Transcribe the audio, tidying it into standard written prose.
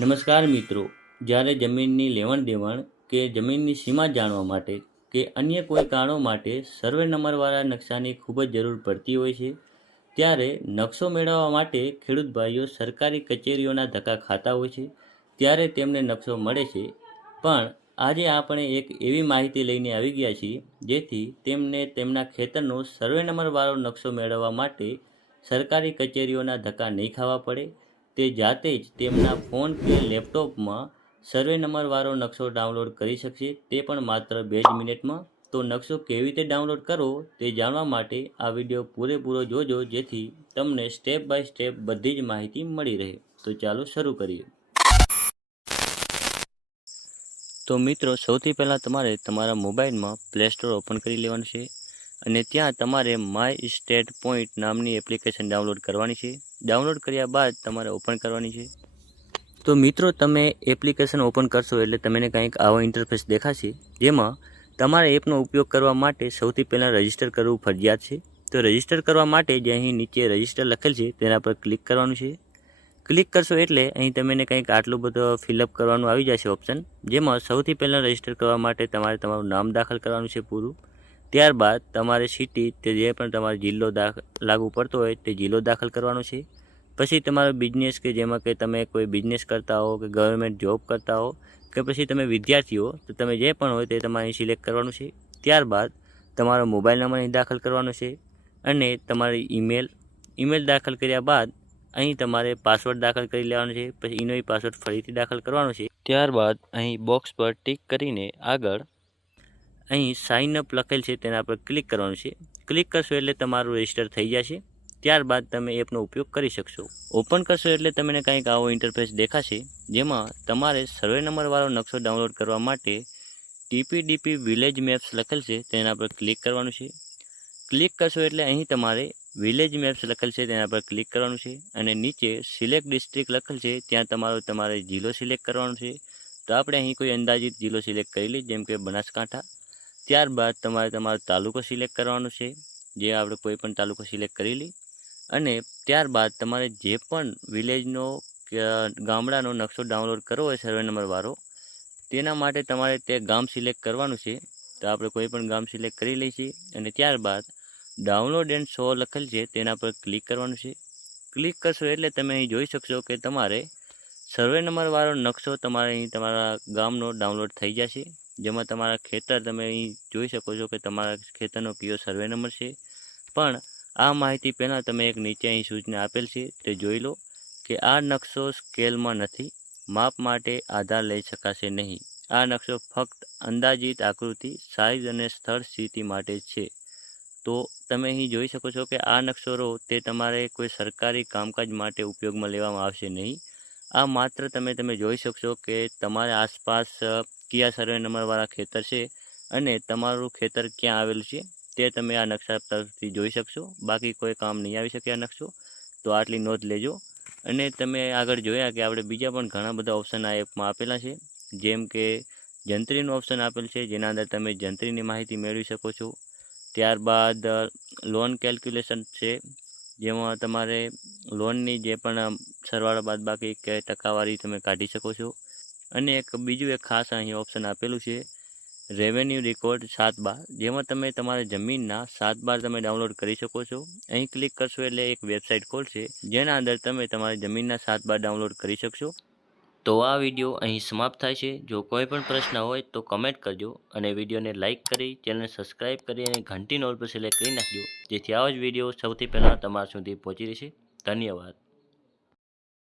નમસ્કાર મિત્રો, જ્યારે જમીનની લેવણ-દેવણ કે જમીનની સીમા જાણવા માટે કે અન્ય કોઈ કારણો માટે સર્વે નંબરવાળા નકશાની ખૂબ જ જરૂર પડતી હોય છે, ત્યારે નકશો મેળવવા માટે ખેડૂત ભાઈઓ સરકારી કચેરીઓના ધક્કા ખાતા હોય છે, ત્યારે તેમને નકશો મળે છે. પણ આજે આપણે એક એવી માહિતી લઈને આવી ગયા છીએ, જેથી તેમને તેમના ખેતરનો સર્વે નંબરવાળો નકશો મેળવવા માટે સરકારી કચેરીઓના ધક્કા નહીં ખાવા પડે. તે જાતે જ તેમના ફોન કે લેપટોપમાં સર્વે નંબરવાળો નકશો ડાઉનલોડ કરી શકશે, તે પણ માત્ર 2 જ મિનિટમાં. તો નકશો કેવી રીતે ડાઉનલોડ કરવો તે જાણવા માટે આ વિડીયો પૂરેપૂરો જોજો, જેથી તમને સ્ટેપ બાય સ્ટેપ બધી જ માહિતી મળી રહે. તો ચાલો શરૂ કરીએ. તો મિત્રો, સૌથી પહેલાં તમારે તમારા મોબાઈલમાં પ્લે સ્ટોર ઓપન કરી લેવાનું છે અને ત્યાં તમારે માય સ્ટેટ પોઈન્ટ નામની એપ્લિકેશન ડાઉનલોડ કરવાની છે. ડાઉનલોડ કર્યા બાદ તમારે ઓપન કરવાની છે. તો મિત્રો, તમે એપ્લિકેશન ઓપન કરશો એટલે તમને કંઈક આવો ઇન્ટરફેસ દેખાશે, જેમાં તમારે એપનો ઉપયોગ કરવા માટે સૌથી પહેલાં રજિસ્ટર કરવું ફરજિયાત છે. તો રજિસ્ટર કરવા માટે જે અહીં નીચે રજિસ્ટર લખેલ છે તેના પર ક્લિક કરવાનું છે. ક્લિક કરશો એટલે અહીં તમને કંઈક આટલું બધું ફિલઅપ કરવાનું આવી જશે ઓપ્શન, જેમાં સૌથી પહેલાં રજિસ્ટર કરવા માટે તમારે તમારું નામ દાખલ કરવાનું છે પૂરું. ત્યારબાદ તમારે સિટી, તે જે પણ તમારો જિલ્લો લાગુ પડતો હોય તે જિલ્લો દાખલ કરવાનો છે. પછી તમારો બિઝનેસ, કે જેમાં કે તમે કોઈ બિઝનેસ કરતા હો, કે ગવર્મેન્ટ જોબ કરતા હો, કે પછી તમે વિદ્યાર્થી હો, તો તમે જે પણ હોય તે તમારે અહીં સિલેક્ટ કરવાનું છે. ત્યારબાદ તમારો મોબાઈલ નંબર અહીં દાખલ કરવાનો છે અને તમારી ઈમેલ દાખલ કર્યા બાદ અહીં તમારે પાસવર્ડ દાખલ કરી લેવાનો છે. પછી એનો પાસવર્ડ ફરીથી દાખલ કરવાનો છે. ત્યારબાદ અહીં બોક્સ પર ટિક કરીને આગળ અહીં સાઇન અપ લખેલ છે તેના પર ક્લિક કરવાનું છે. ક્લિક કરશો એટલે તમારું રજિસ્ટર થઈ જશે. ત્યારબાદ તમે એપનો ઉપયોગ કરી શકશો. ઓપન કરશો એટલે તમને કંઈક આવો ઇન્ટરફેસ દેખાશે, જેમાં તમારે સર્વે નંબરવાળો નકશો ડાઉનલોડ કરવા માટે TPDP વિલેજ મેપ્સ લખેલ છે તેના પર ક્લિક કરવાનું છે. ક્લિક કરશો એટલે અહીં તમારે વિલેજ મેપ્સ લખેલ છે તેના પર ક્લિક કરવાનું છે અને નીચે સિલેક્ટ ડિસ્ટ્રિક્ટ લખેલ છે ત્યાં તમારે જિલ્લો સિલેક્ટ કરવાનો છે. તો આપણે અહીં કોઈ અંદાજિત જિલ્લો સિલેક્ટ કરી લઈએ, જેમ કે બનાસકાંઠા. ત્યારબાદ તમારે તમારો તાલુકો સિલેક્ટ કરવાનો છે, જે આપણે કોઈ પણ તાલુકો સિલેક્ટ કરી લઈ. અને ત્યારબાદ તમારે જે પણ વિલેજનો ગામડાનો નકશો ડાઉનલોડ કરવો હોય સર્વે નંબરવાળો, તેના માટે તમારે તે ગામ સિલેક્ટ કરવાનું છે. તો આપણે કોઈ પણ ગામ સિલેક્ટ કરી લઈએ છીએ અને ત્યારબાદ ડાઉનલોડ એન્ડ શો લખેલ છે તેના પર ક્લિક કરવાનું છે. ક્લિક કરશો એટલે તમે અહીં જોઈ શકશો કે તમારે સર્વે નંબરવાળો નકશો તમારે અહીં તમારા ગામનો ડાઉનલોડ થઈ જશે, જેમાં તમારા ખેતર તમે અહીં જોઈ શકો છો કે તમારા ખેતરનો કયો સર્વે નંબર છે. પણ આ માહિતી પહેલાં તમે એક નીચે અહીં સૂચના આપેલ છે તે જોઈ લો કે આ નકશો સ્કેલમાં નથી, માપ માટે આધાર લઈ શકાશે નહીં. આ નકશો ફક્ત અંદાજિત આકૃતિ, સાઇઝ અને સ્થળ સ્થિતિ માટે છે. તો તમે અહીં જોઈ શકો છો કે આ નકશો તે તમારે કોઈ સરકારી કામકાજ માટે ઉપયોગમાં લેવામાં આવશે નહીં. આ માત્ર તમે જોઈ શકશો કે તમારા આસપાસ કયા સર્વે નંબરવાળા ખેતર છે અને તમારું ખેતર ક્યાં આવેલું છે તે તમે આ નકશા પરથી જોઈ શકશો. બાકી કોઈ કામ નહીં આવી શકે આ નકશો. તો આટલી નોંધ લેજો. અને તમે આગળ જોયા કે આપણે બીજા પણ ઘણા બધા ઓપ્શન આ એપમાં આપેલા છે, જેમ કે જંત્રીનું ઓપ્શન આપેલ છે, જેના અંદર તમે જંત્રીની માહિતી મેળવી શકો છો. ત્યારબાદ લોન કેલ્ક્યુલેશન છે, જેમાં તમારે લોનની જે પણ સરવાળા બાદબાકી કે ટકાવારી તમે કાઢી શકો છો. અને બીજું એક ખાસ અહીં ઓપ્શન આપેલું છે રેવન્યુ રેકોર્ડ 7/12, જેમાં તમે તમારા જમીનના 7/12 તમે ડાઉનલોડ કરી શકો છો. અહીં ક્લિક કરશો એટલે એક વેબસાઇટ ખોલશે, જેના અંદર તમે તમારી જમીનના 7/12 ડાઉનલોડ કરી શકશો. તો આ વિડીયો અહીં સમાપ્ત થાય છે. જો કોઈ પણ પ્રશ્ન હોય તો કમેન્ટ કરજો અને વિડીયોને લાઇક કરી, ચેનલને સબસ્ક્રાઈબ કરી અને ઘંટી નોલ પર સિલેક્ટ કરી નાખજો, જેથી આવા જ વિડીયો સૌથી પહેલાં તમારા સુધી પહોંચી રહેશે. ધન્યવાદ.